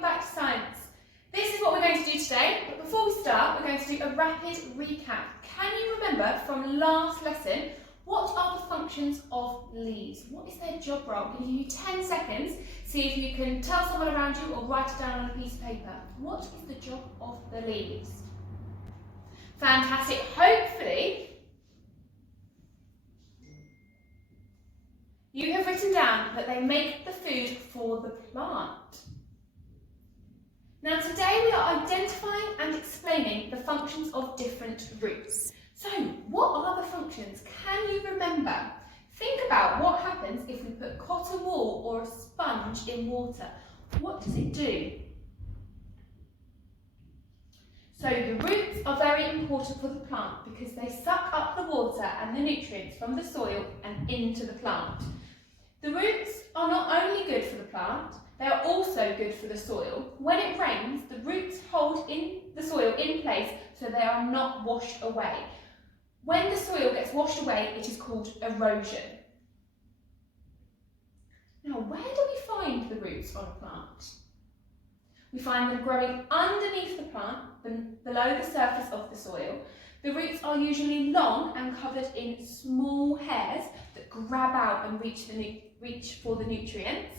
welcome back to Science. This is what we're going to do today, but before we start, we're going to do a rapid recap. Can you remember from last lesson, what are the functions of leaves? What is their job role? I'm going to give you 10 seconds, see if you can tell someone around you or write it down on a piece of paper. What is the job of the leaves? Fantastic. Hopefully, you have written down that they make the food for the plant. Now today we are identifying and explaining the functions of different roots. So what are the functions? Can you remember? Think about what happens if we put cotton wool or a sponge in water. What does it do? So the roots are very important for the plant because they suck up the water and the nutrients from the soil and into the plant. The roots are not only good for the plant, they are also good for the soil. When it rains, the roots hold in the soil in place so they are not washed away. When the soil gets washed away, it is called erosion. Now, where do we find the roots on a plant? We find them growing underneath the plant, below the surface of the soil. The roots are usually long and covered in small hairs that grab out and reach for the nutrients.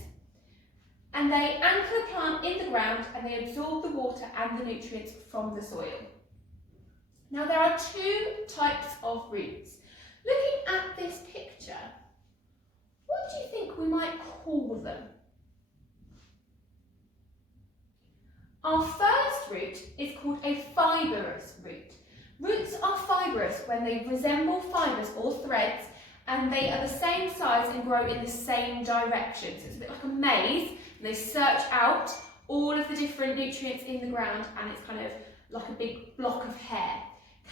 And they anchor the plant in the ground and they absorb the water and the nutrients from the soil. Now there are two types of roots. Looking at this picture, what do you think we might call them? Our first root is called a fibrous root. Roots are fibrous when they resemble fibres or threads and they are the same size and grow in the same direction. So it's a bit like a maze and they search out all of the different nutrients in the ground and it's kind of like a big block of hair.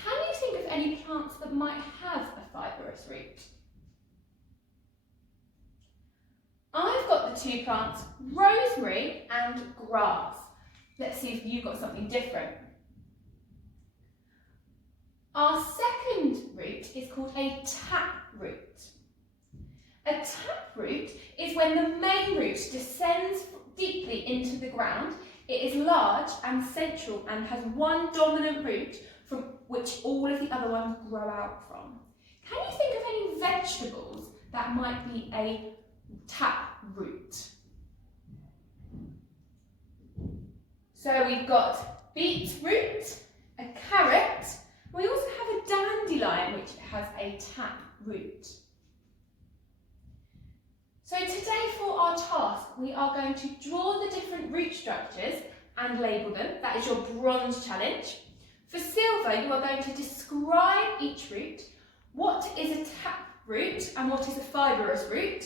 Can you think of any plants that might have a fibrous root? I've got the two plants, rosemary and grass. Let's see if you've got something different. Our second root is called a taproot. A taproot is when the main root descends deeply into the ground. It is large and central and has one dominant root from which all of the other ones grow out from. Can you think of any vegetables that might be a taproot? So we've got beetroot, a carrot. We also have a dandelion which has a taproot. So today for our task we are going to draw the different root structures and label them. That is your bronze challenge. For silver you are going to describe each root. What is a taproot and what is a fibrous root?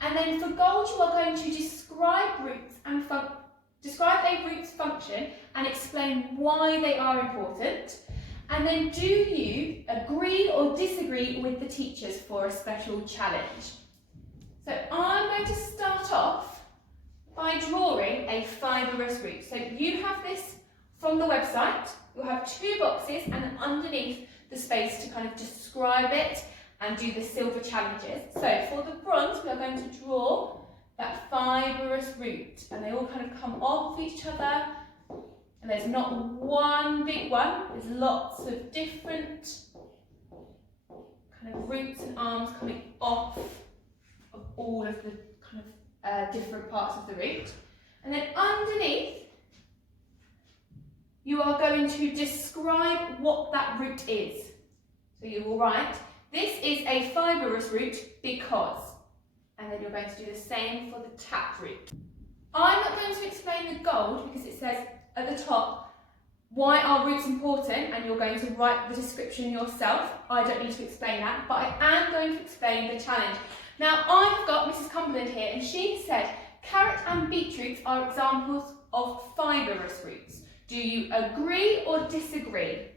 And then for gold you are going to describe roots and describe a root's function and explain why they are important. And then do you agree or disagree with the teachers for a special challenge? So I'm going to start off by drawing a fibrous root. So you have this from the website. You'll have two boxes and underneath the space to kind of describe it and do the silver challenges. So for the bronze we are going to draw that fibrous root and they all kind of come off each other. And there's not one big one, there's lots of different kind of roots and arms coming off of all of the kind of different parts of the root. And then underneath, you are going to describe what that root is. So you will write, this is a fibrous root because, and then you're going to do the same for the taproot. I'm not going to explain the gold because it says at the top, why are roots important? And you're going to write the description yourself. I don't need to explain that, but I am going to explain the challenge. Now, I've got Mrs. Cumberland here, and she said, carrot and beetroots are examples of fibrous roots. Do you agree or disagree?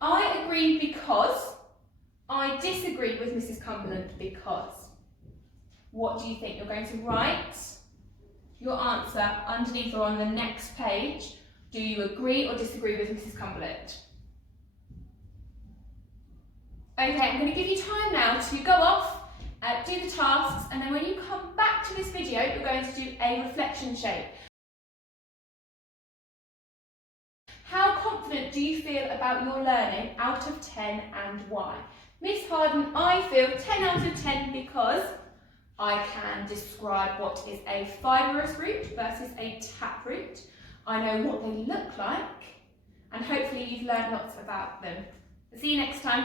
I agree because. I disagree with Mrs. Cumberland because. What do you think? You're going to write your answer underneath or on the next page. Do you agree or disagree with Mrs. Cumberland? Okay, I'm going to give you time now to go off, do the tasks, and then when you come back to this video, you're going to do a reflection shape. confident do you feel about your learning out of 10 and why? Miss Harden, I feel 10 out of 10 because I can describe what is a fibrous root versus a taproot. I know what they look like, and hopefully you've learned lots about them. See you next time.